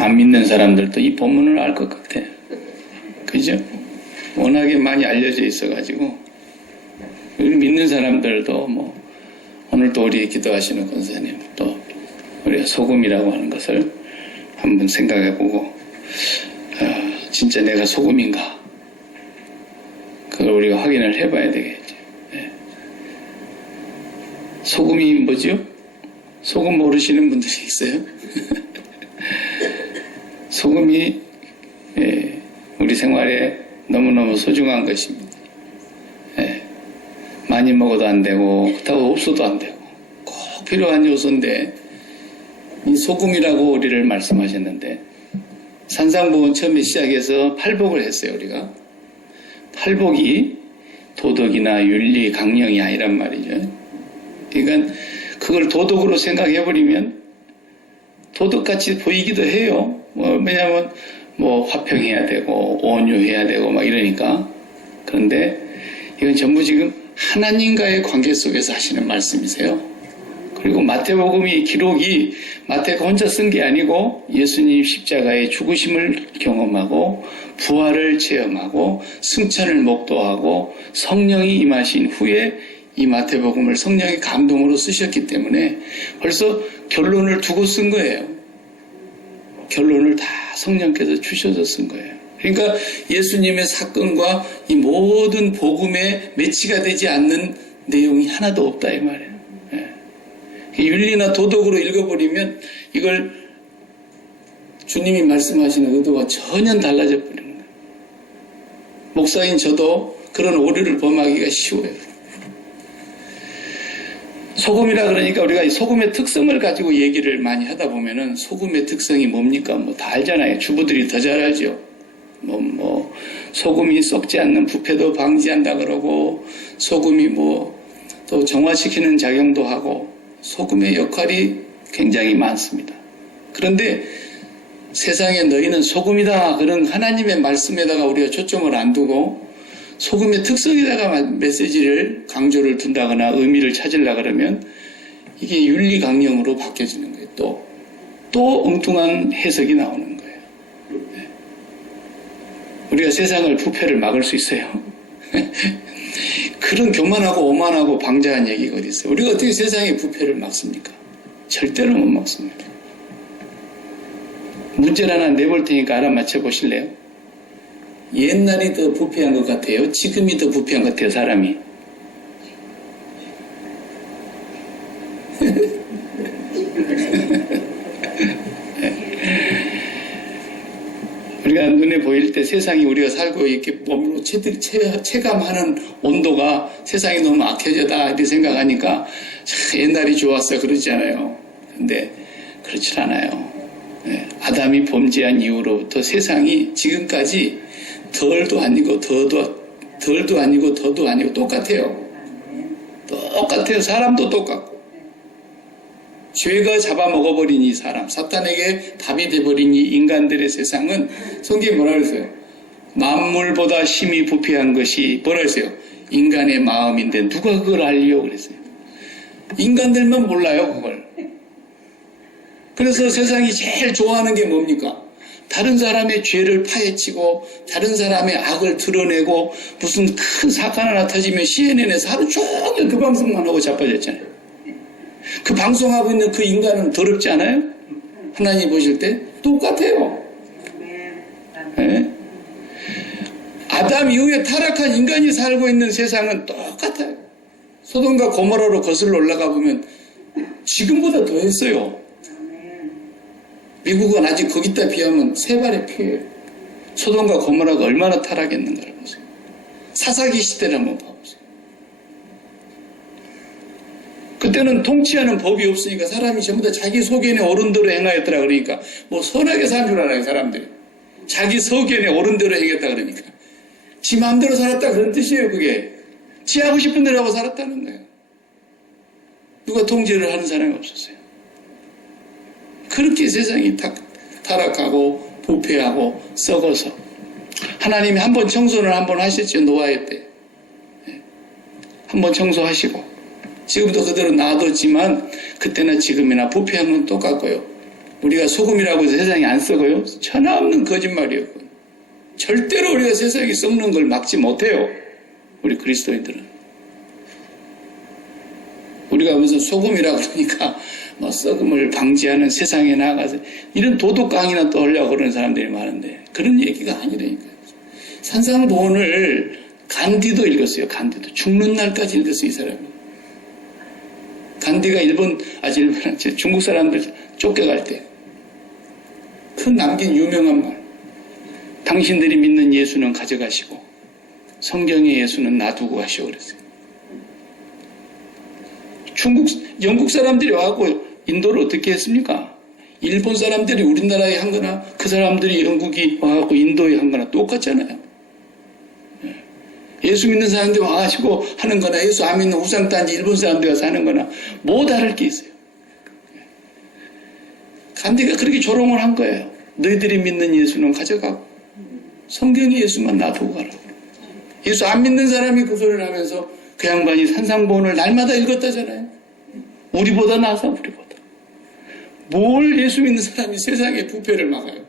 안 믿는 사람들도 이 본문을 알 것 같아요. 그죠? 워낙에 많이 알려져 있어가지고 우리 믿는 사람들도 뭐 오늘 또 우리 기도하시는 권사님 또 우리가 소금이라고 하는 것을 한번 생각해보고 진짜 내가 소금인가 그걸 우리가 확인을 해봐야 되겠죠. 네. 소금이 뭐죠? 소금 모르시는 분들이 있어요? 소금이 우리 생활에 너무너무 소중한 것입니다. 많이 먹어도 안 되고 그렇다고 없어도 안 되고 꼭 필요한 요소인데 이 소금이라고 우리를 말씀하셨는데 산상보훈 처음에 시작해서 팔복을 했어요. 우리가 팔복이 도덕이나 윤리, 강령이 아니란 말이죠. 그러니까 그걸 도덕으로 생각해버리면 도덕같이 보이기도 해요. 왜냐하면 화평해야 되고 온유해야 되고 막 이러니까. 그런데 이건 전부 지금 하나님과의 관계 속에서 하시는 말씀이세요. 그리고 마태복음이 기록이 마태가 혼자 쓴 게 아니고 예수님 십자가의 죽으심을 경험하고 부활을 체험하고 승천을 목도하고 성령이 임하신 후에 이 마태복음을 성령의 감동으로 쓰셨기 때문에 벌써 결론을 두고 쓴 거예요. 결론을 다 성령께서 주셔서 쓴 거예요. 그러니까 예수님의 사건과 이 모든 복음에 매치가 되지 않는 내용이 하나도 없다 이 말이에요. 윤리나 도덕으로 읽어버리면 이걸 주님이 말씀하시는 의도가 전혀 달라져 버립니다. 목사인 저도 그런 오류를 범하기가 쉬워요. 소금이라 그러니까 우리가 이 소금의 특성을 가지고 얘기를 많이 하다 보면은 소금의 특성이 뭡니까? 다 알잖아요. 주부들이 더 잘 알죠. 소금이 썩지 않는 부패도 방지한다 그러고 소금이 또 정화시키는 작용도 하고 소금의 역할이 굉장히 많습니다. 그런데 세상에 너희는 소금이다 그런 하나님의 말씀에다가 우리가 초점을 안 두고 소금의 특성에다가 메시지를 강조를 둔다거나 의미를 찾으려 그러면 이게 윤리강령으로 바뀌어지는 거예요. 또 엉뚱한 해석이 나오는 거예요. 우리가 세상을 부패를 막을 수 있어요. 그런 교만하고 오만하고 방자한 얘기가 어디 있어요. 우리가 어떻게 세상의 부패를 막습니까? 절대로 못 막습니다. 문제를 하나 내볼 테니까 알아맞혀 보실래요? 옛날이 더 부패한 것 같아요? 지금이 더 부패한 것 같아요, 사람이? 우리가 눈에 보일 때 세상이 우리가 살고 이렇게 몸으로 체감하는 온도가 세상이 너무 악해졌다 이렇게 생각하니까 옛날이 좋았어 그러잖아요. 근데 그렇지 않아요. 아담이 범죄한 이후로부터 세상이 지금까지 덜도 아니고 덜도 아니고 더도 아니고 똑같아요. 똑같아요. 사람도 똑같고. 죄가 잡아먹어버린 이 사람, 사탄에게 답이 돼버린 이 인간들의 세상은 성경이 뭐라 그랬어요? 만물보다 심히 부패한 것이 뭐라 그랬어요? 인간의 마음인데 누가 그걸 알려 그랬어요. 인간들만 몰라요 그걸. 그래서 세상이 제일 좋아하는 게 뭡니까? 다른 사람의 죄를 파헤치고 다른 사람의 악을 드러내고 무슨 큰 사건 하나 터지면 CNN에서 하루 종일 그 방송만 하고 자빠졌잖아요. 그 방송하고 있는 그 인간은 더럽지 않아요? 하나님 보실 때 똑같아요. 네? 아담 이후에 타락한 인간이 살고 있는 세상은 똑같아요. 소돔과 고모라로 거슬러 올라가 보면 지금보다 더 했어요. 미국은 아직 거기다 비하면 세 발의 피해요. 소돔과 고모라가 얼마나 타락했는가를 보세요. 사사기 시대를 한번 봐보세요. 그때는 통치하는 법이 없으니까 사람이 전부 다 자기 소견에 옳은 대로 행하였더라 그러니까 선하게 사는 줄 알아요 사람들이. 자기 소견에 옳은 대로 행했다 그러니까 지 마음대로 살았다 그런 뜻이에요. 그게 지 하고 싶은 대로 하고 살았다는 거예요. 누가 통제를 하는 사람이 없었어요. 그렇게 세상이 타락하고 부패하고 썩어서 하나님이 한번 청소를 한번 하셨죠. 노아의 때 한번 청소하시고 지금도 그대로 놔뒀지만 그때나 지금이나 부패한 건 똑같고요. 우리가 소금이라고 해서 세상이 안 썩어요? 천하없는 거짓말이에요. 절대로 우리가 세상이 썩는 걸 막지 못해요. 우리 그리스도인들은. 우리가 무슨 소금이라 그러니까 뭐 썩음을 방지하는 세상에 나가서 이런 도덕 강의나 또 하려고 그러는 사람들이 많은데 그런 얘기가 아니라니까요. 산상보원을 간디도 읽었어요. 간디도. 죽는 날까지 읽었어요. 이 사람이. 간디가 중국 사람들 쫓겨갈 때 그 남긴 유명한 말. 당신들이 믿는 예수는 가져가시고 성경의 예수는 놔두고 가시오 그랬어요. 영국 사람들이 와갖고 인도를 어떻게 했습니까? 일본 사람들이 우리나라에 한 거나 그 사람들이 영국이 와갖고 인도에 한 거나 똑같잖아요. 예수 믿는 사람들이 와가지고 하는 거나 예수 안 믿는 우상단지 일본 사람들이 와서 하는 거나 뭐 다를 게 있어요. 간디가 그렇게 조롱을 한 거예요. 너희들이 믿는 예수는 가져가고 성경의 예수만 놔두고 가라고. 예수 안 믿는 사람이 그 소리를 하면서 그 양반이 산상보원을 날마다 읽었다잖아요. 우리보다 나아서 우리보다. 뭘 예수 믿는 사람이 세상의 부패를 막아요.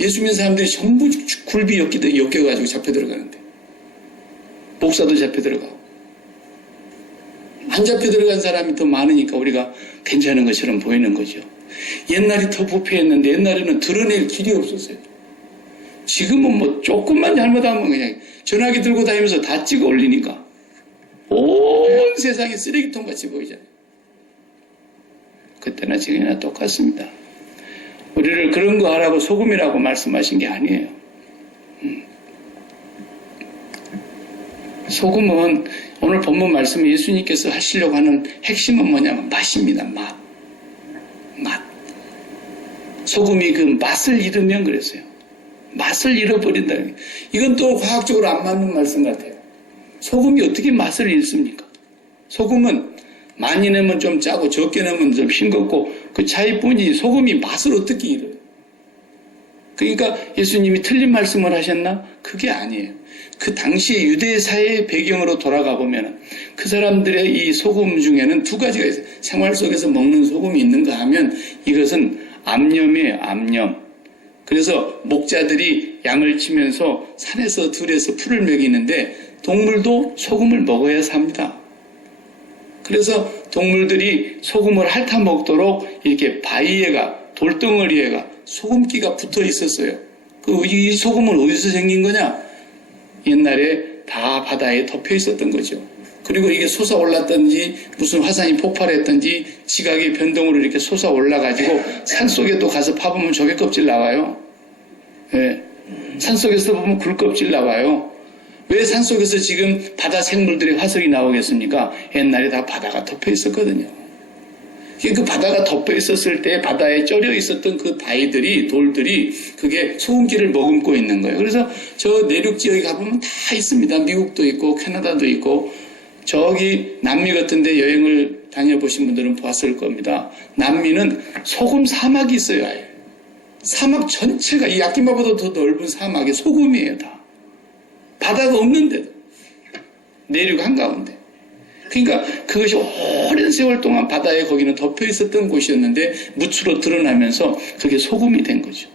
예수 믿는 사람들이 전부 굴비 엮여가지고 잡혀 들어가는데 목사도 잡혀 들어가고 안 잡혀 들어간 사람이 더 많으니까 우리가 괜찮은 것처럼 보이는 거죠. 옛날이 더 부패했는데 옛날에는 드러낼 길이 없었어요. 지금은 뭐 조금만 잘못하면 그냥 전화기 들고 다니면서 다 찍어 올리니까 온 세상이 쓰레기통 같이 보이잖아요. 그때나 지금이나 똑같습니다. 우리를 그런 거 하라고 소금이라고 말씀하신 게 아니에요. 소금은 오늘 본문 말씀 예수님께서 하시려고 하는 핵심은 뭐냐면 맛입니다. 맛. 소금이 그 맛을 잃으면 그랬어요. 맛을 잃어버린다. 이건 또 과학적으로 안 맞는 말씀 같아요. 소금이 어떻게 맛을 잃습니까? 소금은 많이 넣으면 좀 짜고 적게 넣으면 좀 싱겁고 그 차이뿐이지 소금이 맛을 어떻게 잃어요? 그러니까 예수님이 틀린 말씀을 하셨나? 그게 아니에요. 그 당시 유대 사회의 배경으로 돌아가 보면 그 사람들의 이 소금 중에는 두 가지가 있어요. 생활 속에서 먹는 소금이 있는가 하면 이것은 암염이에요. 암염. 그래서 목자들이 양을 치면서 산에서 들에서 풀을 먹이는데 동물도 소금을 먹어야 삽니다. 그래서 동물들이 소금을 핥아 먹도록 이렇게 바위에가 돌덩어리에가 소금기가 붙어 있었어요. 이 소금은 어디서 생긴 거냐? 옛날에 다 바다에 덮여 있었던 거죠. 그리고 이게 솟아올랐던지 무슨 화산이 폭발했던지 지각의 변동으로 이렇게 솟아올라가지고 산속에도 가서 파보면 조개 껍질 나와요. 네. 산속에서 보면 굴 껍질 나와요. 왜 산속에서 지금 바다 생물들의 화석이 나오겠습니까? 옛날에 다 바다가 덮여 있었거든요. 그 바다가 덮여 있었을 때 바다에 쩔여 있었던 그 바위들이 돌들이 그게 소금기를 머금고 있는 거예요. 그래서 저 내륙 지역에 가보면 다 있습니다. 미국도 있고 캐나다도 있고 저기 남미 같은 데 여행을 다녀보신 분들은 봤을 겁니다. 남미는 소금 사막이 있어요. 아예. 사막 전체가 이 야키마보다 더 넓은 사막이 소금이에요. 다. 바다가 없는데도 내륙 한가운데. 그러니까 그것이 오랜 세월 동안 바다에 거기는 덮여 있었던 곳이었는데 묻으로 드러나면서 그게 소금이 된 거죠.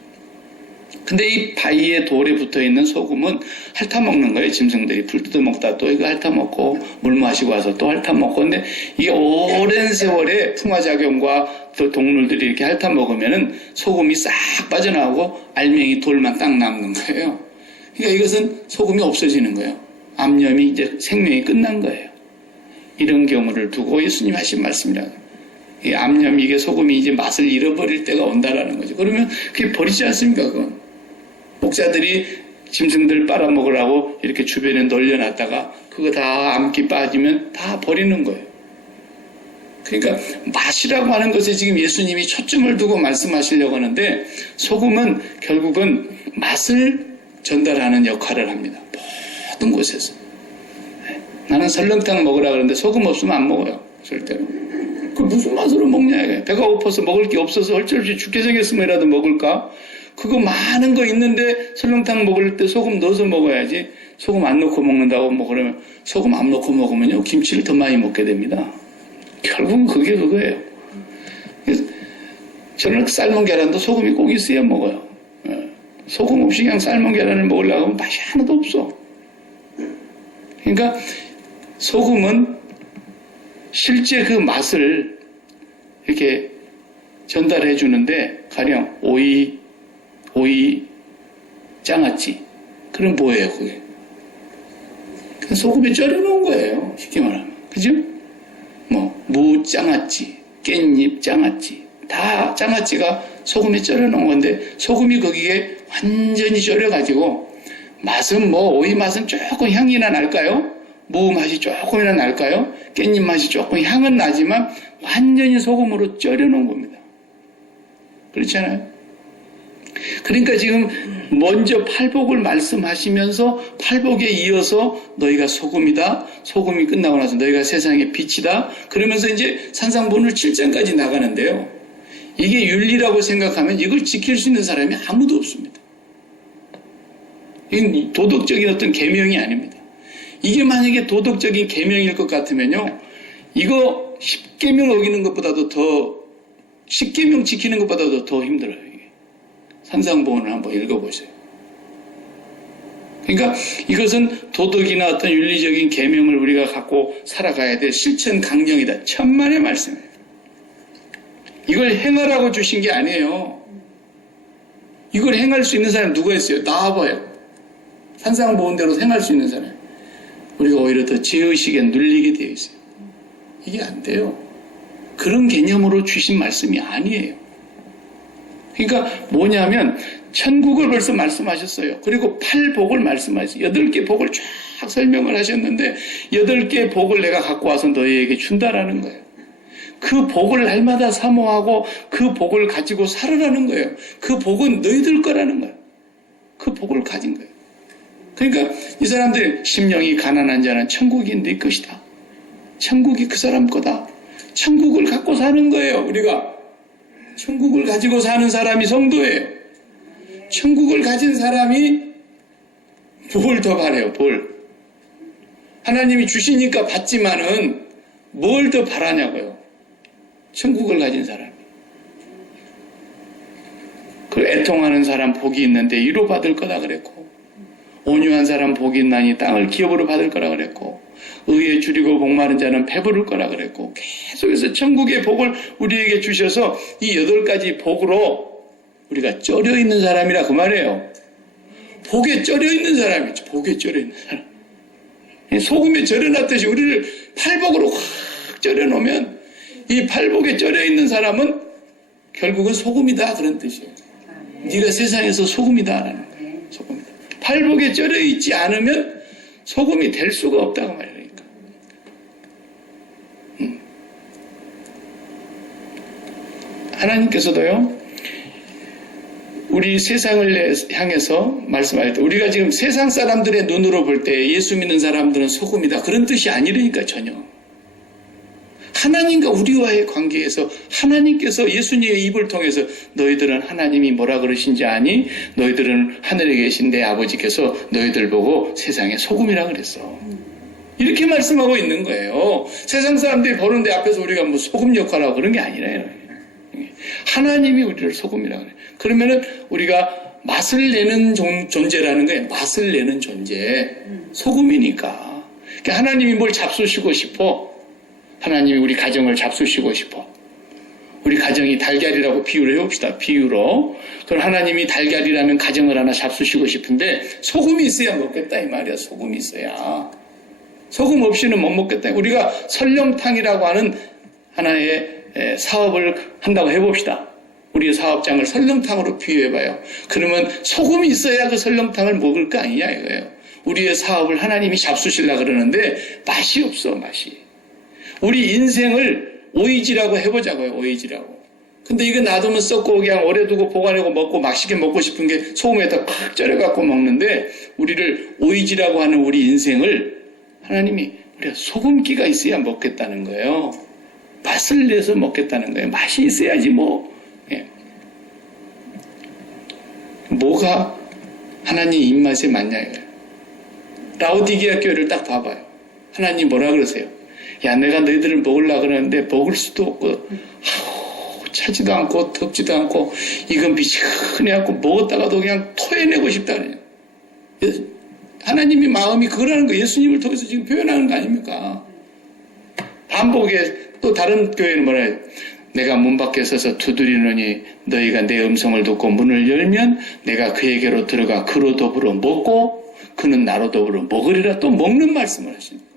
근데 이 바위에 돌에 붙어있는 소금은 핥아먹는 거예요. 짐승들이 풀 뜯어먹다 또 이거 핥아먹고 물 마시고 와서 또 핥아먹고. 근데 이게 오랜 세월에 풍화작용과 또 동물들이 이렇게 핥아먹으면은 소금이 싹 빠져나오고 알맹이 돌만 딱 남는 거예요. 그러니까 이것은 소금이 없어지는 거예요. 암염이 이제 생명이 끝난 거예요. 이런 경우를 두고 예수님 하신 말씀이라. 이 암염, 이게 소금이 이제 맛을 잃어버릴 때가 온다라는 거죠. 그러면 그게 버리지 않습니까, 그건? 목자들이 짐승들 빨아먹으라고 이렇게 주변에 널려놨다가 그거 다 암기 빠지면 다 버리는 거예요. 그러니까 맛이라고 하는 것에 지금 예수님이 초점을 두고 말씀하시려고 하는데 소금은 결국은 맛을 전달하는 역할을 합니다. 모든 곳에서. 나는 설렁탕 먹으라 그러는데 소금 없으면 안 먹어요. 절대로. 그 무슨 맛으로 먹냐 이게. 배가 고파서 먹을 게 없어서 어쩔 수 죽게 생겼으면이라도 먹을까? 그거 많은 거 있는데 설렁탕 먹을 때 소금 넣어서 먹어야지. 소금 안 넣고 먹는다고 뭐 그러면 소금 안 넣고 먹으면요 김치를 더 많이 먹게 됩니다. 결국은 그게 그거예요. 저는 삶은 계란도 소금이 꼭 있어야 먹어요. 소금 없이 그냥 삶은 계란을 먹으려고 하면 맛이 하나도 없어. 그러니까 소금은 실제 그 맛을 이렇게 전달해 주는데, 가령 오이, 장아찌. 그럼 뭐예요, 그게? 그냥 소금에 절여 놓은 거예요. 쉽게 말하면. 그죠? 무 장아찌, 깻잎 장아찌. 다 장아찌가 소금에 절여 놓은 건데, 소금이 거기에 완전히 절여가지고, 맛은 오이 맛은 조금 향이나 날까요? 무 맛이 조금이나 날까요? 깻잎 맛이 조금 향은 나지만, 완전히 소금으로 절여 놓은 겁니다. 그렇잖아요? 그러니까 지금 먼저 팔복을 말씀하시면서 팔복에 이어서 너희가 소금이다. 소금이 끝나고 나서 너희가 세상의 빛이다. 그러면서 이제 산상본을 7장까지 나가는데요. 이게 윤리라고 생각하면 이걸 지킬 수 있는 사람이 아무도 없습니다. 이건 도덕적인 어떤 계명이 아닙니다. 이게 만약에 도덕적인 계명일 것 같으면요. 이거 10계명 어기는 것보다도 더 10계명 지키는 것보다도 더 힘들어요. 이게. 산상보원을 한번 읽어보세요. 그러니까 이것은 도덕이나 어떤 윤리적인 계명을 우리가 갖고 살아가야 될 실천 강령이다. 천만의 말씀이에요. 이걸 행하라고 주신 게 아니에요. 이걸 행할 수 있는 사람이 누가 있어요? 나와봐요. 산상보원대로 행할 수 있는 사람. 우리가 오히려 더 죄의식에 눌리게 되어 있어요. 이게 안 돼요. 그런 개념으로 주신 말씀이 아니에요. 그러니까 뭐냐면 천국을 벌써 말씀하셨어요. 그리고 8복을 말씀하셨어요. 8개 복을 쫙 설명을 하셨는데 8개 복을 내가 갖고 와서 너희에게 준다라는 거예요. 그 복을 날마다 사모하고 그 복을 가지고 살아라는 거예요. 그 복은 너희들 거라는 거예요. 그 복을 가진 거예요. 그러니까 이 사람들이 심령이 가난한 자는 천국이 네 것이다. 천국이 그 사람 거다. 천국을 갖고 사는 거예요. 우리가 천국을 가지고 사는 사람이 성도예요. 천국을 가진 사람이 뭘 더 바래요? 뭘? 하나님이 주시니까 받지만은 뭘 더 바라냐고요? 천국을 가진 사람. 그 애통하는 사람 복이 있는데 위로 받을 거다 그랬고, 온유한 사람 복이 있나니 땅을 기업으로 받을 거라 그랬고, 의에 줄이고 복마른 자는 배부를 거라 그랬고, 계속해서 천국의 복을 우리에게 주셔서 이 8가지 복으로 우리가 쩔여 있는 사람이라 그 말이에요. 복에 쩔여 있는 사람이죠. 복에 쩔여 있는 사람. 소금에 절여놨듯이 우리를 팔복으로 확 절여 놓으면 이 팔복에 쩔여 있는 사람은 결국은 소금이다 그런 뜻이에요. 네가 세상에서 소금이다라는 거예요. 소금이다. 팔복에 쩔여 있지 않으면 소금이 될 수가 없다고 말이니까. 하나님께서도요, 우리 세상을 향해서 말씀할 때, 우리가 지금 세상 사람들의 눈으로 볼 때 예수 믿는 사람들은 소금이다. 그런 뜻이 아니라니까, 전혀. 하나님과 우리와의 관계에서 하나님께서 예수님의 입을 통해서 너희들은 하나님이 뭐라 그러신지 아니? 너희들은 하늘에 계신 내 아버지께서 너희들 보고 세상의 소금이라 그랬어. 이렇게 말씀하고 있는 거예요. 세상 사람들이 보는 데 앞에서 우리가 뭐 소금 역할하고 그런 게 아니라요. 하나님이 우리를 소금이라 그래요. 그러면은 우리가 맛을 내는 존재라는 거예요. 맛을 내는 존재. 소금이니까. 그러니까 하나님이 뭘 잡수시고 싶어? 하나님이 우리 가정을 잡수시고 싶어. 우리 가정이 달걀이라고 비유를 해봅시다. 비유로. 그럼 하나님이 달걀이라는 가정을 하나 잡수시고 싶은데 소금이 있어야 먹겠다 이 말이야. 소금이 있어야. 소금 없이는 못 먹겠다. 우리가 설렁탕이라고 하는 하나의 사업을 한다고 해봅시다. 우리의 사업장을 설렁탕으로 비유해봐요. 그러면 소금이 있어야 그 설렁탕을 먹을 거 아니냐 이거예요. 우리의 사업을 하나님이 잡수시려고 그러는데 맛이 없어. 맛이. 우리 인생을 오이지라고 해보자고요. 오이지라고. 근데 이거 놔두면 썩고 그냥 오래 두고 보관하고 먹고 맛있게 먹고 싶은 게 소금에다 팍 절여갖고 먹는데, 우리를 오이지라고 하는 우리 인생을 하나님이 우리가 소금기가 있어야 먹겠다는 거예요. 맛을 내서 먹겠다는 거예요. 맛이 있어야지 뭐. 예. 뭐가 하나님 입맛에 맞냐 이거예요. 라오디게아 교회를 딱 봐봐요. 하나님 뭐라 그러세요? 야, 내가 너희들을 먹으려고 그러는데 먹을 수도 없고, 아우, 차지도 않고 덥지도 않고 이건 비시큰해갖고 먹었다가도 그냥 토해내고 싶다 그래요. 하나님의 마음이 그거라는 거 예수님을 통해서 지금 표현하는 거 아닙니까? 반복에 또 다른 교회는 뭐라 해요? 내가 문 밖에 서서 두드리노니 너희가 내 음성을 듣고 문을 열면 내가 그에게로 들어가 그로 더불어 먹고 그는 나로 더불어 먹으리라. 또 먹는 말씀을 하십니다.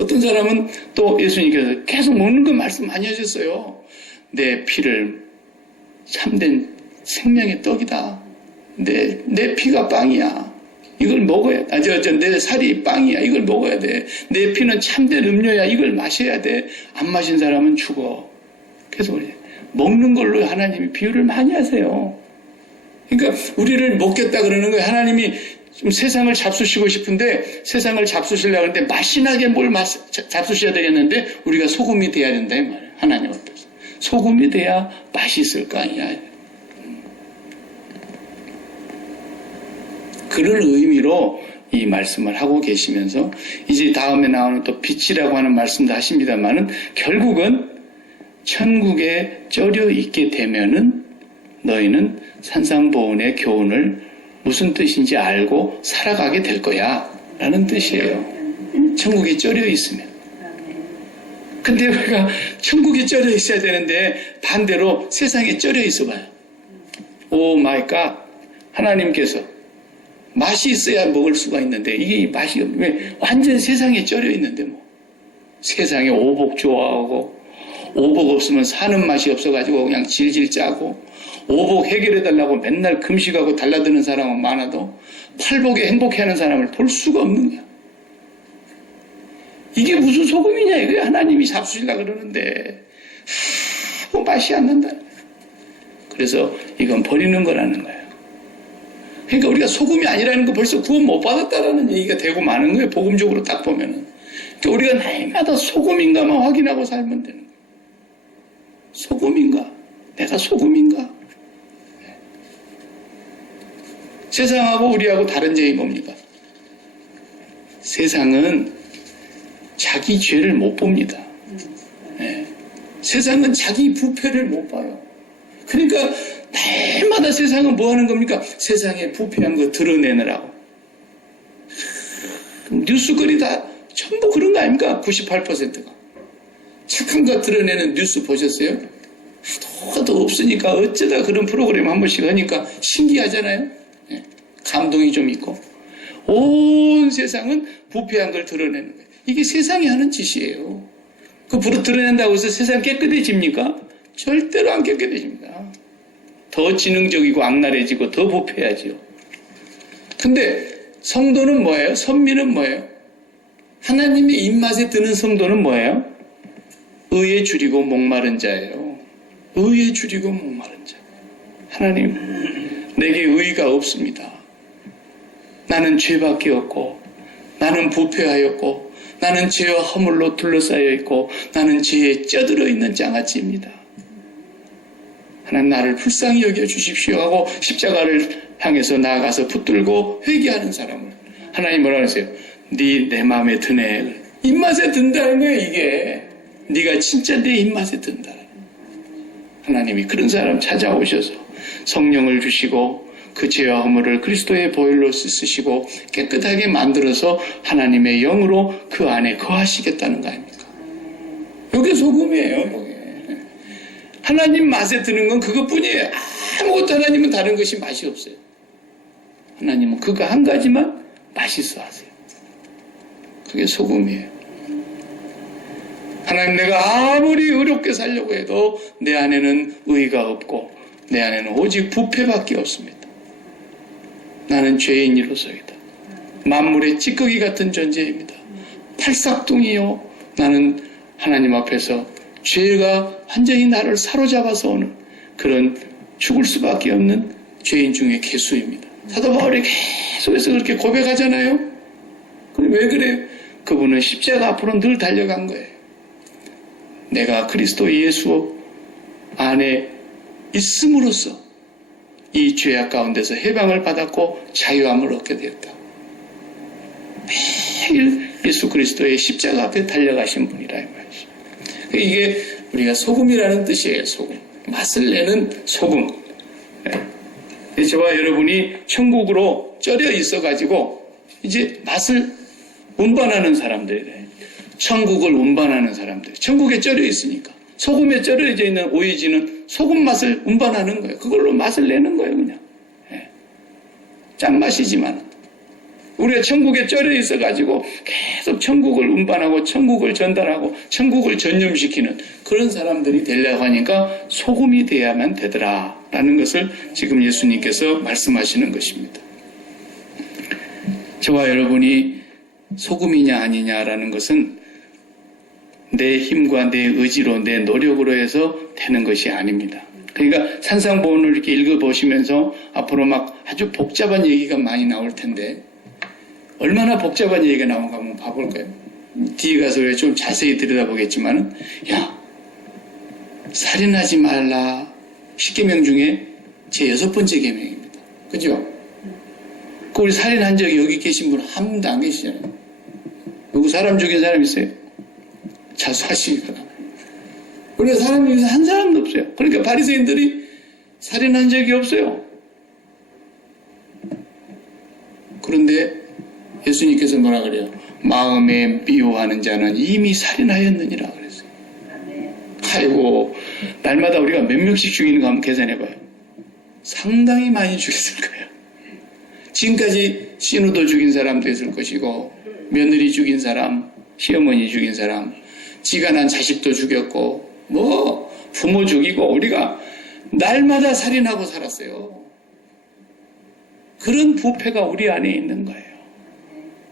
어떤 사람은 또 예수님께서 계속 먹는 거 말씀 많이 하셨어요. 내 피를 참된 생명의 떡이다. 내 피가 빵이야. 이걸 먹어야 돼. 내 살이 빵이야. 이걸 먹어야 돼. 내 피는 참된 음료야. 이걸 마셔야 돼. 안 마신 사람은 죽어. 계속 그래요. 먹는 걸로 하나님이 비유를 많이 하세요. 그러니까 우리를 먹겠다 그러는 거예요. 하나님이 좀 세상을 잡수시고 싶은데 세상을 잡수시려고 하는데 맛이 나게 뭘 잡수셔야 되겠는데 우리가 소금이 돼야 된다 이 말이에요. 하나님 앞에서. 소금이 돼야 맛이 있을 거 아니야. 그런 의미로 이 말씀을 하고 계시면서 이제 다음에 나오는 또 빛이라고 하는 말씀도 하십니다만은 결국은 천국에 쩔여 있게 되면은 너희는 산상보훈의 교훈을 무슨 뜻인지 알고 살아가게 될 거야 라는 뜻이에요. 천국에 쩔여 있으면. 근데 우리가 천국에 쩔여 있어야 되는데 반대로 세상에 쩔여 있어 봐요. 오 마이 갓. 하나님께서 맛이 있어야 먹을 수가 있는데 이게 맛이 없으면 완전 세상에 쩔여 있는데 뭐 세상에 오복 좋아하고 오복 없으면 사는 맛이 없어가지고 그냥 질질 짜고 오복 해결해달라고 맨날 금식하고 달라드는 사람은 많아도 팔복에 행복해하는 사람을 볼 수가 없는 거야. 이게 무슨 소금이냐 이거야. 하나님이 잡수시려고 그러는데 아무 맛이 안 난다. 그래서 이건 버리는 거라는 거예요. 그러니까 우리가 소금이 아니라는 거 벌써 구원 못 받았다라는 얘기가 되고 마는 거예요. 복음적으로 딱 보면은. 그러니까 우리가 날마다 소금인가만 확인하고 살면 되는 거예요. 소금인가? 내가 소금인가? 세상하고 우리하고 다른 점이 뭡니까? 세상은 자기 죄를 못 봅니다. 네. 세상은 자기 부패를 못 봐요. 그러니까 날마다 세상은 뭐 하는 겁니까? 세상에 부패한 거 드러내느라고. 뉴스거리 다 전부 그런 거 아닙니까? 98%가. 착한 거 드러내는 뉴스 보셨어요? 하도 없으니까 어쩌다 그런 프로그램 한 번씩 하니까 신기하잖아요. 네. 감동이 좀 있고. 온 세상은 부패한 걸 드러내는 거예요. 이게 세상이 하는 짓이에요. 그 불을 드러낸다고 해서 세상 깨끗해집니까? 절대로 안 깨끗해집니다. 더 지능적이고 악랄해지고 더 부패하지요. 근데 성도는 뭐예요? 선민은 뭐예요? 하나님의 입맛에 드는 성도는 뭐예요? 의에 줄이고 목마른 자예요. 의에 줄이고 목마른 자. 하나님, 내게 의가 없습니다. 나는 죄밖에 없고, 나는 부패하였고, 나는 죄와 허물로 둘러싸여 있고, 나는 죄에 쪄들어 있는 장아찌입니다. 하나님 나를 불쌍히 여겨 주십시오 하고 십자가를 향해서 나아가서 붙들고 회개하는 사람을 하나님 뭐라 그러세요? 내 마음에 드네. 입맛에 든다는 거예요. 이게 네가 진짜 내 입맛에 든다. 하나님이 그런 사람 찾아오셔서 성령을 주시고 그 죄와 허물을 그리스도의 보혈로 씻으시고 깨끗하게 만들어서 하나님의 영으로 그 안에 거하시겠다는 거 아닙니까? 이게 소금이에요. 이게. 하나님 맛에 드는 건 그것뿐이에요. 아무것도 하나님은 다른 것이 맛이 없어요. 하나님은 그거 한 가지만 맛있어 하세요. 그게 소금이에요. 하나님, 내가 아무리 의롭게 살려고 해도 내 안에는 의가 없고 내 안에는 오직 부패밖에 없습니다. 나는 죄인이로서이다. 만물의 찌꺼기 같은 존재입니다. 팔싹둥이요. 나는 하나님 앞에서 죄가 완전히 나를 사로잡아서 오는 그런 죽을 수밖에 없는 죄인 중에 개수입니다. 사도 바울이 계속해서 그렇게 고백하잖아요. 그럼 왜 그래요? 그분은 십자가 앞으로 늘 달려간 거예요. 내가 그리스도 예수 안에 있음으로써 이 죄악 가운데서 해방을 받았고 자유함을 얻게 되었다. 매일 예수 그리스도의 십자가 앞에 달려가신 분이라 이 말이죠. 이게 우리가 소금이라는 뜻이에요. 소금. 맛을 내는 소금. 저와 여러분이 천국으로 쩔여 있어가지고 이제 맛을 운반하는 사람들이래. 천국을 운반하는 사람들. 천국에 쩔여 있으니까. 소금에 쩔어져 있는 오이지는 소금 맛을 운반하는 거예요. 그걸로 맛을 내는 거예요, 그냥. 짠맛이지만. 우리가 천국에 쩔여 있어가지고 계속 천국을 운반하고 천국을 전달하고 천국을 전염시키는 그런 사람들이 되려고 하니까 소금이 돼야만 되더라라는 것을 지금 예수님께서 말씀하시는 것입니다. 저와 여러분이 소금이냐 아니냐라는 것은 내 힘과 내 의지로 내 노력으로 해서 되는 것이 아닙니다. 그러니까 산상보훈을 이렇게 읽어보시면서 앞으로 막 아주 복잡한 얘기가 많이 나올 텐데 얼마나 복잡한 얘기가 나온가 한번 봐볼까요? 뒤에 가서 좀 자세히 들여다보겠지만은, 야, 살인하지 말라. 10계명 중에 제 6번째 계명입니다. 그죠? 우리 살인한 적이 여기 계신 분 한 분도 안 계시잖아요. 누구 사람 죽인 사람 있어요? 자수하시거나. 우리가 사람 중에서 한 사람도 없어요. 그러니까 바리새인들이 살인한 적이 없어요. 그런데 예수님께서 뭐라 그래요? 마음에 미워하는 자는 이미 살인하였느니라 그랬어요. 아이고, 날마다 우리가 몇 명씩 죽이는 거 한번 계산해봐요. 상당히 많이 죽였을 거예요. 지금까지 신우도 죽인 사람도 있을 것이고, 며느리 죽인 사람, 시어머니 죽인 사람, 지가 난 자식도 죽였고, 부모 죽이고, 우리가 날마다 살인하고 살았어요. 그런 부패가 우리 안에 있는 거예요.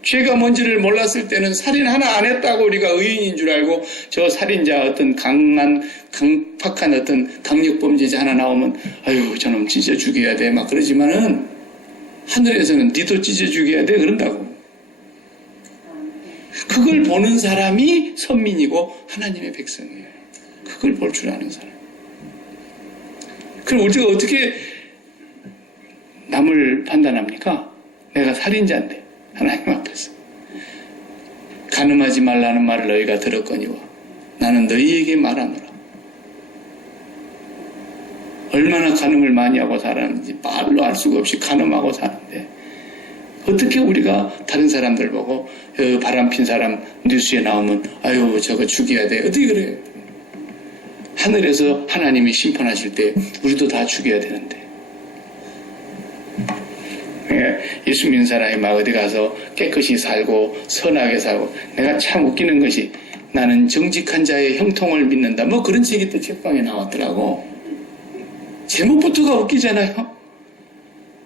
죄가 뭔지를 몰랐을 때는 살인 하나 안 했다고 우리가 의인인 줄 알고 저 살인자 어떤 강팍한 어떤 강력범죄자 하나 나오면 아유 저놈 찢어 죽여야 돼 막 그러지만은 하늘에서는 니도 찢어 죽여야 돼 그런다고. 그걸 보는 사람이 선민이고 하나님의 백성이에요. 그걸 볼 줄 아는 사람. 그럼 우리가 어떻게 남을 판단합니까? 내가 살인자인데 하나님 앞에서 간음하지 말라는 말을 너희가 들었거니와 나는 너희에게 말하노라. 얼마나 간음을 많이 하고 살았는지 말로 알 수가 없이 간음하고 사는데 어떻게 우리가 다른 사람들 보고 바람핀 사람 뉴스에 나오면 아유 저거 죽여야 돼 어떻게 그래요? 하늘에서 하나님이 심판하실 때 우리도 다 죽여야 되는데 예수 믿는 사람이 막 어디 가서 깨끗이 살고 선하게 살고 내가 참 웃기는 것이 나는 정직한 자의 형통을 믿는다 뭐 그런 책이 또 책방에 나왔더라고. 제목부터가 웃기잖아요.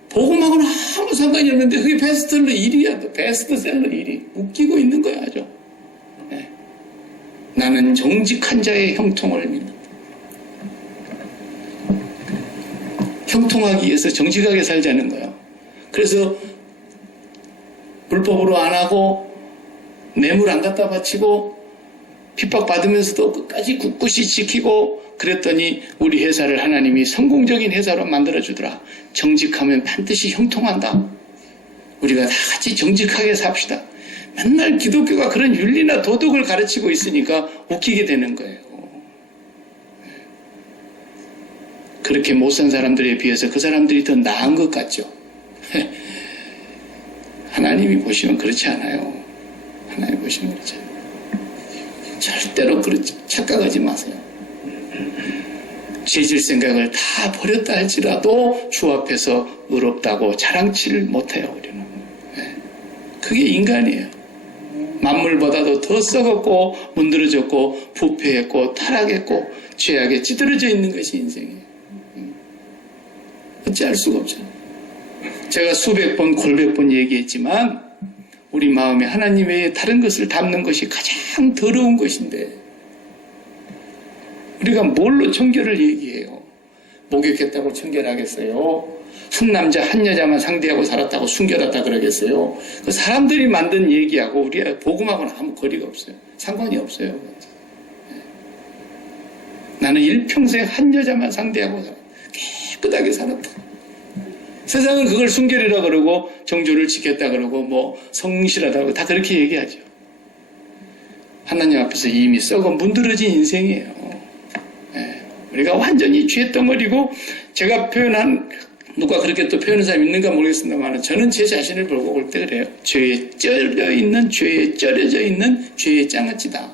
복음하고는 아무 상관이 없는데 그게 베스트셀러 1위야. 베스트셀러 1위. 웃기고 있는 거야 아주. 네. 나는 정직한 자의 형통을 믿는다. 형통하기 위해서 정직하게 살자는 거예요. 그래서 불법으로 안 하고 뇌물 안 갖다 바치고 핍박받으면서도 끝까지 굳굳이 지키고 그랬더니 우리 회사를 하나님이 성공적인 회사로 만들어주더라. 정직하면 반드시 형통한다. 우리가 다 같이 정직하게 삽시다. 맨날 기독교가 그런 윤리나 도덕을 가르치고 있으니까 웃기게 되는 거예요. 그렇게 못 산 사람들에 비해서 그 사람들이 더 나은 것 같죠. 하나님이 보시면 그렇지 않아요. 하나님 보시면 그렇지 않아요. 절대로 그렇지 착각하지 마세요. 죄질 생각을 다 버렸다 할지라도 주 앞에서 의롭다고 자랑치를 못해요. 우리는. 그게 인간이에요. 만물보다도 더 썩었고 문드러졌고 부패했고 타락했고 죄악에 찌들어져 있는 것이 인생이에요. 어찌할 수가 없잖아요. 제가 수백 번 골백 번 얘기했지만 우리 마음에 하나님 외에 다른 것을 담는 것이 가장 더러운 것인데 우리가 뭘로 청결을 얘기해요? 목욕했다고 청결하겠어요? 한 남자 한 여자만 상대하고 살았다고 순결하다 그러겠어요? 그 사람들이 만든 얘기하고 우리가 복음하고는 아무 거리가 없어요. 상관이 없어요. 나는 일평생 한 여자만 상대하고 깨끗하게 살았다. 세상은 그걸 순결이라 그러고 정조를 지켰다 그러고 뭐 성실하다고 다 그렇게 얘기하죠. 하나님 앞에서 이미 썩어 문드러진 인생이에요. 우리가 완전히 죄덩어리고, 제가 표현한, 누가 그렇게 또 표현하는 사람이 있는가 모르겠습니다만, 저는 제 자신을 보고 볼 때 그래요. 죄에 쩔어져 있는 죄의 짱아찌다.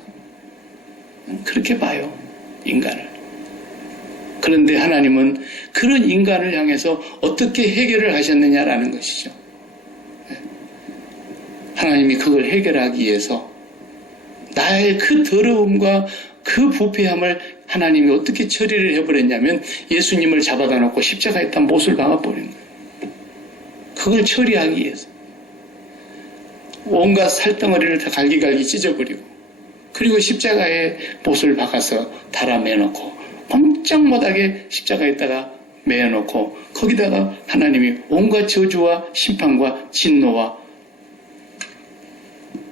그렇게 봐요, 인간을. 그런데 하나님은 그런 인간을 향해서 어떻게 해결을 하셨느냐라는 것이죠. 하나님이 그걸 해결하기 위해서 나의 그 더러움과 그 부패함을 하나님이 어떻게 처리를 해버렸냐면 예수님을 잡아다 놓고 십자가에다 못을 박아버린 거예요. 그걸 처리하기 위해서. 온갖 살덩어리를 다 갈기갈기 찢어버리고, 그리고 십자가에 못을 박아서 달아 매놓고 꼼짝 못하게 십자가에다가 매어놓고, 거기다가 하나님이 온갖 저주와 심판과 진노와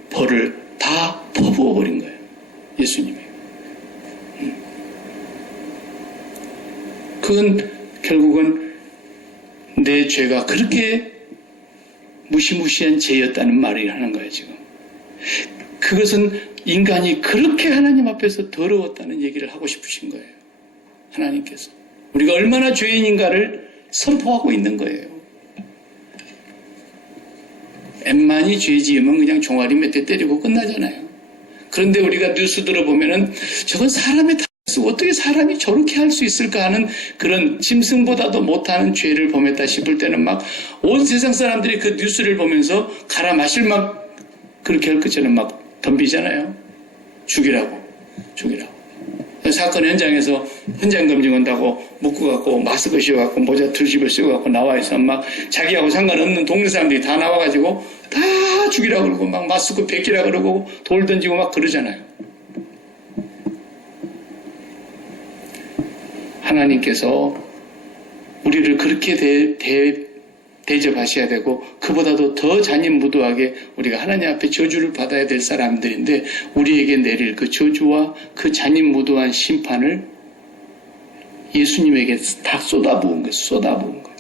벌을 다 퍼부어버린 거예요, 예수님이. 그건 결국은 내 죄가 그렇게 무시무시한 죄였다는 말을 하는 거예요, 지금. 그것은 인간이 그렇게 하나님 앞에서 더러웠다는 얘기를 하고 싶으신 거예요, 하나님께서. 우리가 얼마나 죄인인가를 선포하고 있는 거예요. 엠만이 죄 지으면 그냥 종아리 몇 대 때리고 끝나잖아요. 그런데 우리가 뉴스 들어보면은 저건 사람의 탓이고 어떻게 사람이 저렇게 할 수 있을까 하는 그런 짐승보다도 못하는 죄를 범했다 싶을 때는 막 온 세상 사람들이 그 뉴스를 보면서 갈아 마실 막 그렇게 할 것처럼 막 덤비잖아요. 죽이라고. 사건 현장에서 현장 검증한다고 묶어갖고 마스크 씌워갖고 모자 둘집을 씌워갖고 나와있어. 막 자기하고 상관없는 동네 사람들이 다 나와가지고 다 죽이라고 그러고 막 마스크 벗기라 그러고 돌 던지고 막 그러잖아요. 하나님께서 우리를 그렇게 대접하셔야 되고, 그보다도 더 잔인무도하게 우리가 하나님 앞에 저주를 받아야 될 사람들인데, 우리에게 내릴 그 저주와 그 잔인무도한 심판을 예수님에게 다 쏟아부은 거예요.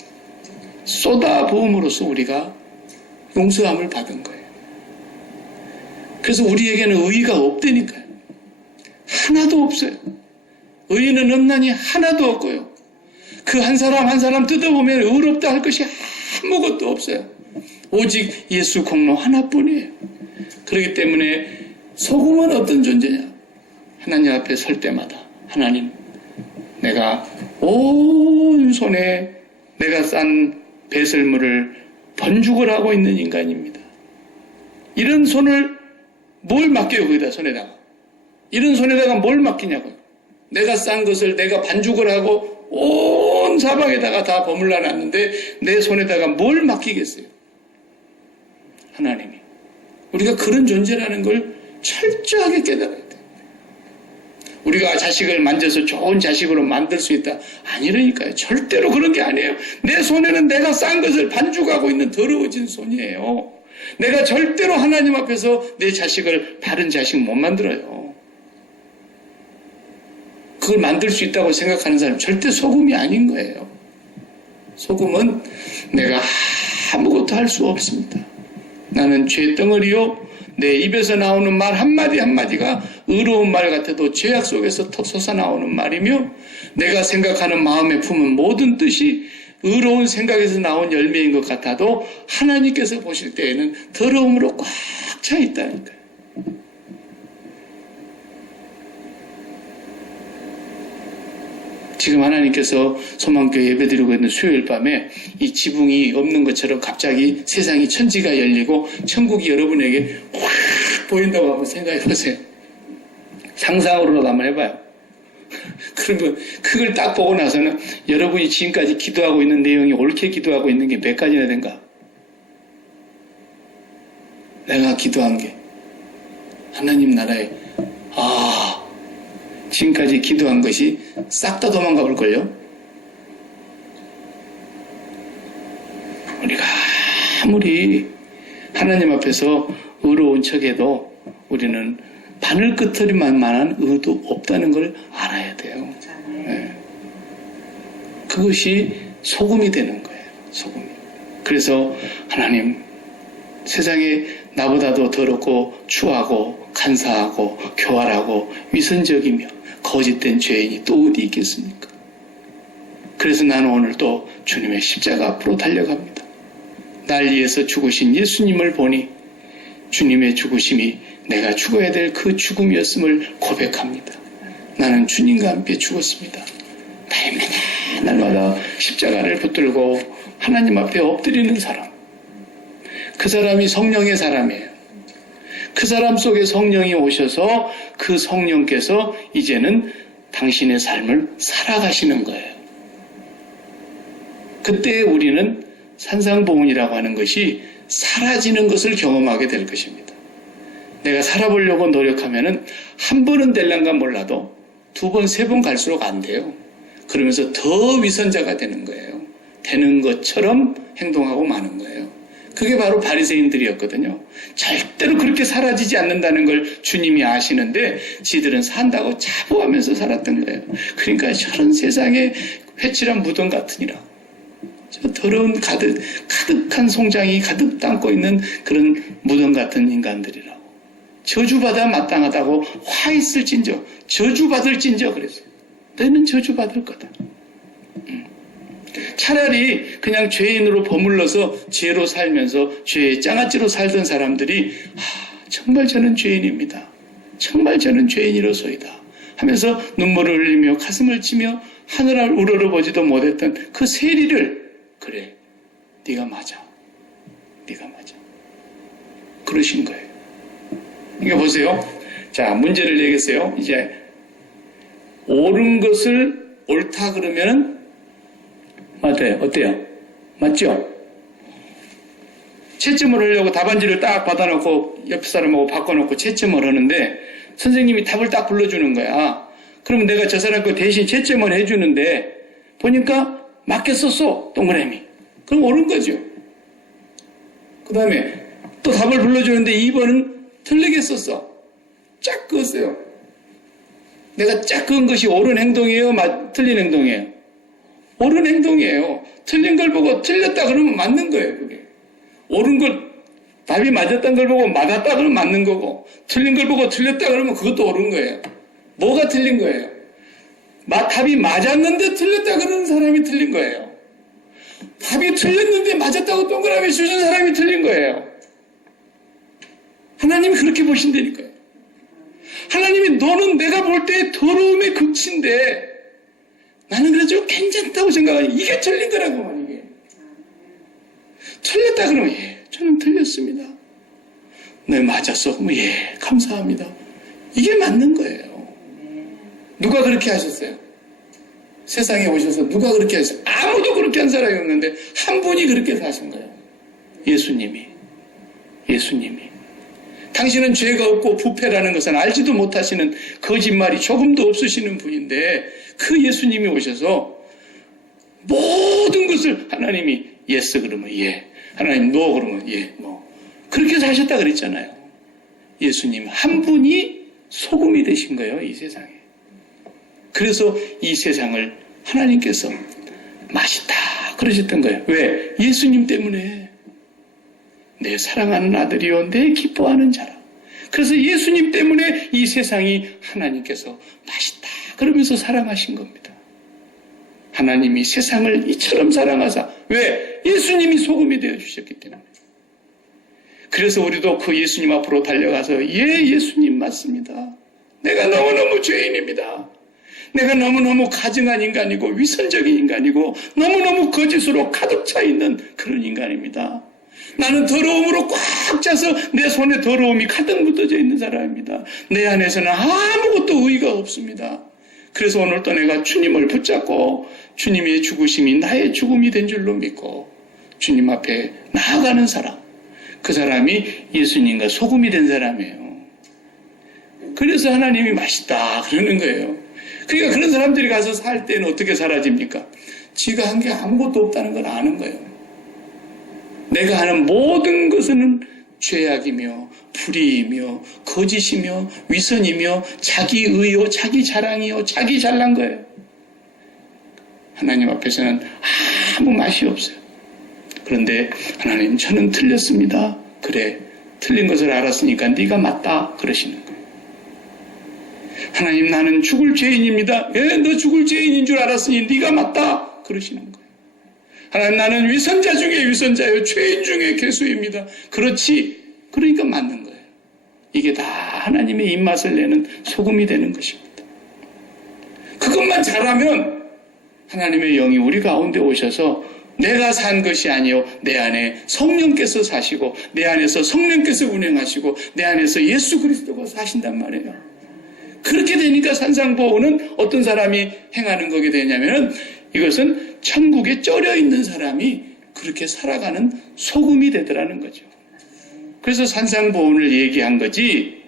쏟아부음으로써 우리가 용서함을 받은 거예요. 그래서 우리에게는 의의가 없다니까요. 하나도 없어요. 의의는 없나니 하나도 없고요. 그 한 사람 한 사람 뜯어보면 의롭다 할 것이 아무것도 없어요. 오직 예수 공로 하나뿐이에요. 그렇기 때문에 소금은 어떤 존재냐? 하나님 앞에 설 때마다 하나님, 내가 온 손에 내가 싼 배설물을 번죽을 하고 있는 인간입니다. 이런 손을 뭘 맡겨요? 거기다 손에다가. 이런 손에다가 뭘 맡기냐고요. 내가 싼 것을 내가 반죽을 하고 온 사방에다가 다 버물러 놨는데 내 손에다가 뭘 맡기겠어요? 하나님이. 우리가 그런 존재라는 걸 철저하게 깨달아야 돼요. 우리가 자식을 만져서 좋은 자식으로 만들 수 있다. 아니라니까요. 절대로 그런 게 아니에요. 내 손에는 내가 싼 것을 반죽하고 있는 더러워진 손이에요. 내가 절대로 하나님 앞에서 내 자식을 바른 자식 못 만들어요. 그걸 만들 수 있다고 생각하는 사람은 절대 소금이 아닌 거예요. 소금은 내가 아무것도 할 수 없습니다. 나는 죄덩어리요. 내 입에서 나오는 말 한마디 한마디가 의로운 말 같아도 죄악 속에서 솟아나오는 말이며, 내가 생각하는 마음에 품은 모든 뜻이 의로운 생각에서 나온 열매인 것 같아도 하나님께서 보실 때에는 더러움으로 꽉 차 있다니까요. 지금 하나님께서 소망교회 예배드리고 있는 수요일 밤에 이 지붕이 없는 것처럼 갑자기 세상이 천지가 열리고 천국이 여러분에게 확 보인다고 한번 생각해 보세요. 상상으로라도 한번 해봐요. 그러면 그걸 딱 보고 나서는 여러분이 지금까지 기도하고 있는 내용이 옳게 기도하고 있는 게 몇 가지나 된가? 내가 기도한 게 하나님 나라에 지금까지 기도한 것이 싹 다 도망가 볼걸요? 우리가 아무리 하나님 앞에서 의로운 척해도 우리는 바늘 끄트리만한 의도 없다는 걸 알아야 돼요. 네. 그것이 소금이 되는 거예요. 소금이. 그래서 하나님, 세상에 나보다도 더럽고 추하고 간사하고 교활하고 위선적이며 거짓된 죄인이 또 어디 있겠습니까? 그래서 나는 오늘 또 주님의 십자가 앞으로 달려갑니다. 날 위해서 죽으신 예수님을 보니 주님의 죽으심이 내가 죽어야 될 그 죽음이었음을 고백합니다. 나는 주님과 함께 죽었습니다. 날마다 십자가를 붙들고 하나님 앞에 엎드리는 사람. 그 사람이 성령의 사람이에요. 그 사람 속에 성령이 오셔서 그 성령께서 이제는 당신의 삶을 살아가시는 거예요. 그때 우리는 산상보훈이라고 하는 것이 사라지는 것을 경험하게 될 것입니다. 내가 살아보려고 노력하면은 한 번은 될란가 몰라도 두 번, 세 번 갈수록 안 돼요. 그러면서 더 위선자가 되는 거예요. 되는 것처럼 행동하고 마는 거예요. 그게 바로 바리새인들이었거든요. 절대로 그렇게 사라지지 않는다는 걸 주님이 아시는데 지들은 산다고 자부하면서 살았던 거예요. 그러니까 저런 세상에 회칠한 무덤 같으니라. 저 더러운 가득한 송장이 가득 담고 있는 그런 무덤 같은 인간들이라고. 저주받아 마땅하다고 화 있을진저, 저주받을진저 그랬어요. 너희는 저주받을 거다. 차라리 그냥 죄인으로 버물러서 죄로 살면서 죄의 장아찌로 살던 사람들이 정말 저는 죄인입니다. 정말 저는 죄인이로소이다 하면서 눈물을 흘리며 가슴을 치며 하늘을 우러러보지도 못했던 그 세리를 그래, 네가 맞아. 네가 맞아. 그러신 거예요. 이거 보세요. 자, 문제를 내겠어요. 이제 옳은 것을 옳다 그러면 맞아요. 어때요? 맞죠? 채점을 하려고 답안지를 딱 받아놓고 옆 사람하고 바꿔놓고 채점을 하는데 선생님이 답을 딱 불러주는 거야. 그러면 내가 저 사람 거 대신 채점을 해주는데 보니까 맞게 썼어. 동그라미. 그럼 옳은 거죠. 그 다음에 또 답을 불러주는데 2번은 틀리게 썼어. 쫙 그었어요. 내가 쫙 그은 것이 옳은 행동이에요? 틀린 행동이에요? 옳은 행동이에요. 틀린 걸 보고 틀렸다 그러면 맞는 거예요. 그게. 옳은 걸 답이 맞았다는 걸 보고 맞았다 그러면 맞는 거고 틀린 걸 보고 틀렸다 그러면 그것도 옳은 거예요. 뭐가 틀린 거예요? 답이 맞았는데 틀렸다 그러는 사람이 틀린 거예요. 답이 틀렸는데 맞았다고 동그라미 주신 사람이 틀린 거예요. 하나님이 그렇게 보신다니까요. 하나님이 너는 내가 볼 때 더러움의 극치인데 나는 그래도 괜찮다고 생각하니 이게 틀린 거라고 이게. 틀렸다 그러면 예, 저는 틀렸습니다. 네, 맞았어. 그럼 예, 감사합니다. 이게 맞는 거예요. 누가 그렇게 하셨어요? 세상에 오셔서 누가 그렇게 하셨어요? 아무도 그렇게 한 사람이 없는데 한 분이 그렇게 사신 거예요. 예수님이. 당신은 죄가 없고 부패라는 것은 알지도 못하시는 거짓말이 조금도 없으시는 분인데 그 예수님이 오셔서 모든 것을 하나님이 예스 그러면 예, 하나님 노 그러면 예, 뭐 그렇게 사셨다 그랬잖아요. 예수님 한 분이 소금이 되신 거예요, 이 세상에. 그래서 이 세상을 하나님께서 맛있다 그러셨던 거예요. 왜? 예수님 때문에. 내 사랑하는 아들이요 내 기뻐하는 자라. 그래서 예수님 때문에 이 세상이 하나님께서 맛있다 그러면서 사랑하신 겁니다. 하나님이 세상을 이처럼 사랑하사. 왜? 예수님이 소금이 되어주셨기 때문에. 그래서 우리도 그 예수님 앞으로 달려가서 예, 예수님 맞습니다. 내가 너무너무 죄인입니다. 내가 너무너무 가증한 인간이고 위선적인 인간이고 너무너무 거짓으로 가득 차 있는 그런 인간입니다. 나는 더러움으로 꽉 차서 내 손에 더러움이 가득 묻어져 있는 사람입니다. 내 안에서는 아무것도 의의가 없습니다. 그래서 오늘 또 내가 주님을 붙잡고 주님의 죽으심이 나의 죽음이 된 줄로 믿고 주님 앞에 나아가는 사람, 그 사람이 예수님과 소금이 된 사람이에요. 그래서 하나님이 맛있다 그러는 거예요. 그러니까 그런 사람들이 가서 살 때는 어떻게 사라집니까? 지가 한 게 아무것도 없다는 걸 아는 거예요. 내가 하는 모든 것은 죄악이며 불의이며 거짓이며 위선이며 자기의요 자기 자랑이요 자기 잘난 거예요. 하나님 앞에서는 아무 맛이 없어요. 그런데 하나님 저는 틀렸습니다. 그래 틀린 것을 알았으니까 네가 맞다 그러시는 거예요. 하나님, 나는 죽을 죄인입니다. 너 죽을 죄인인 줄 알았으니 네가 맞다 그러시는 거예요. 하나님, 나는 위선자 중에 위선자요, 죄인 중에 괴수입니다. 그렇지. 그러니까 맞는 거예요. 이게 다 하나님의 입맛을 내는 소금이 되는 것입니다. 그것만 잘하면 하나님의 영이 우리 가운데 오셔서 내가 산 것이 아니요, 내 안에 성령께서 사시고 내 안에서 성령께서 운행하시고 내 안에서 예수 그리스도가 사신단 말이에요. 그렇게 되니까 산상보호는 어떤 사람이 행하는 거게 되냐면은 이것은 천국에 쩔여 있는 사람이 그렇게 살아가는 소금이 되더라는 거죠. 그래서 산상보온을 얘기한 거지,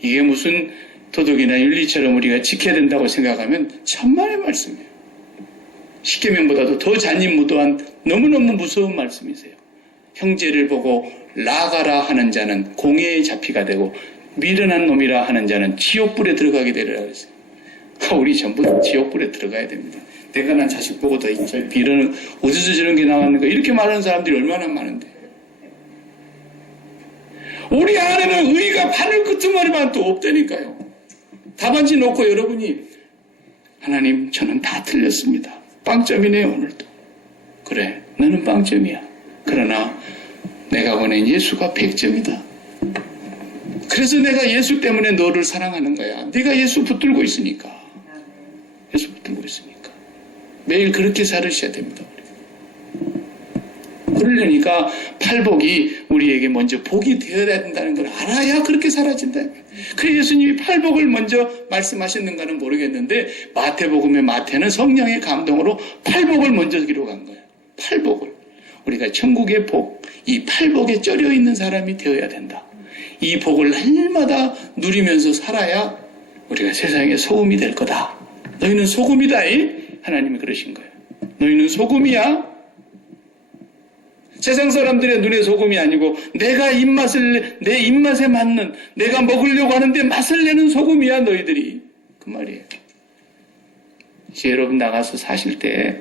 이게 무슨 도덕이나 윤리처럼 우리가 지켜야 된다고 생각하면 천만의 말씀이에요. 십계명보다도 더 잔인무도한 너무너무 무서운 말씀이세요. 형제를 보고 나가라 하는 자는 공회의 잡히가 되고 미련한 놈이라 하는 자는 지옥불에 들어가게 되리라 그랬어요. 우리 전부 지옥불에 들어가야 됩니다. 내가 난 자식 보고 더 비련은 어디서 저런 게 나왔는가, 이렇게 말하는 사람들이 얼마나 많은데, 우리 안에는 의가 바늘 끄트머리만 또 없다니까요. 답안지 놓고 여러분이 하나님, 저는 다 틀렸습니다. 빵점이네요. 오늘도. 그래, 너는 빵점이야. 그러나 내가 보낸 예수가 100점이다. 그래서 내가 예수 때문에 너를 사랑하는 거야. 네가 예수 붙들고 있으니까. 예수 붙들고 있으니까. 매일 그렇게 살으셔야 됩니다. 그러려니까 팔복이 우리에게 먼저 복이 되어야 된다는 걸 알아야 그렇게 사라진다. 그래 예수님이 팔복을 먼저 말씀하셨는가는 모르겠는데, 마태복음의 마태는 성령의 감동으로 팔복을 먼저 기록한 거예요. 팔복을. 우리가 천국의 복, 이 팔복에 쩔여 있는 사람이 되어야 된다. 이 복을 날마다 누리면서 살아야 우리가 세상의 소금이 될 거다. 너희는 소금이다. 하나님이 그러신 거예요. 너희는 소금이야. 세상 사람들의 눈에 소금이 아니고 내가 내 입맛에 맞는, 내가 먹으려고 하는데 맛을 내는 소금이야 너희들이. 그 말이에요. 이제 여러분 나가서 사실 때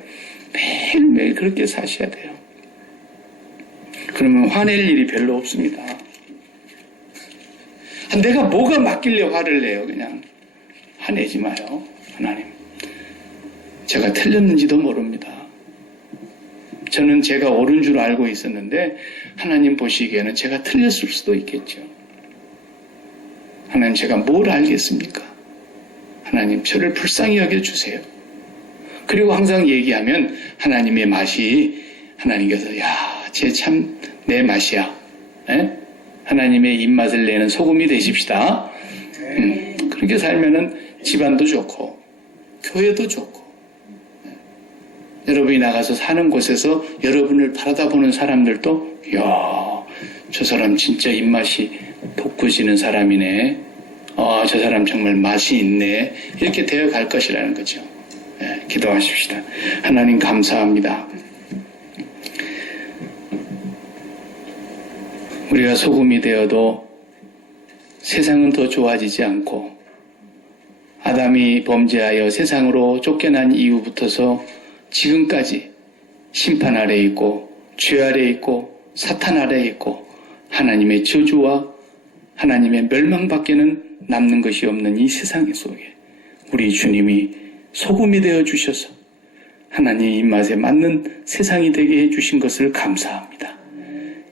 매일매일 그렇게 사셔야 돼요. 그러면 화낼 일이 별로 없습니다. 내가 뭐가 맞길래 화를 내요. 그냥 화내지 마요. 하나님, 제가 틀렸는지도 모릅니다. 저는 제가 옳은 줄 알고 있었는데 하나님 보시기에는 제가 틀렸을 수도 있겠죠. 하나님, 제가 뭘 알겠습니까? 하나님, 저를 불쌍히 여겨주세요. 그리고 항상 얘기하면 하나님의 맛이, 하나님께서 쟤 참 내 맛이야. 에? 하나님의 입맛을 내는 소금이 되십시다. 그렇게 살면은 집안도 좋고 교회도 좋고, 여러분이 나가서 사는 곳에서 여러분을 바라다보는 사람들도 저 사람 진짜 입맛이 돋구지는 사람이네. 저 사람 정말 맛이 있네. 이렇게 되어갈 것이라는 거죠. 기도하십시다. 하나님 감사합니다. 우리가 소금이 되어도 세상은 더 좋아지지 않고, 아담이 범죄하여 세상으로 쫓겨난 이후부터서 지금까지 심판 아래 있고 죄 아래 있고 사탄 아래 있고 하나님의 저주와 하나님의 멸망밖에는 남는 것이 없는 이 세상 속에 우리 주님이 소금이 되어 주셔서 하나님 입맛에 맞는 세상이 되게 해주신 것을 감사합니다.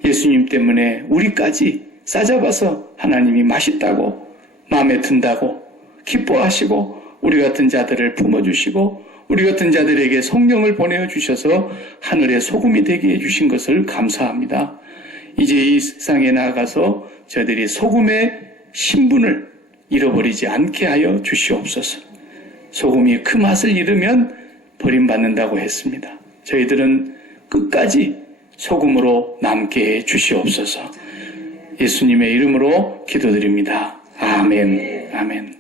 예수님 때문에 우리까지 싸잡아서 하나님이 맛있다고, 마음에 든다고 기뻐하시고 우리 같은 자들을 품어주시고 우리 같은 자들에게 성령을 보내어 주셔서 하늘의 소금이 되게 해주신 것을 감사합니다. 이제 이 세상에 나아가서 저들이 소금의 신분을 잃어버리지 않게 하여 주시옵소서. 소금이 그 맛을 잃으면 버림받는다고 했습니다. 저희들은 끝까지 소금으로 남게 해 주시옵소서. 예수님의 이름으로 기도드립니다. 아멘. 아멘.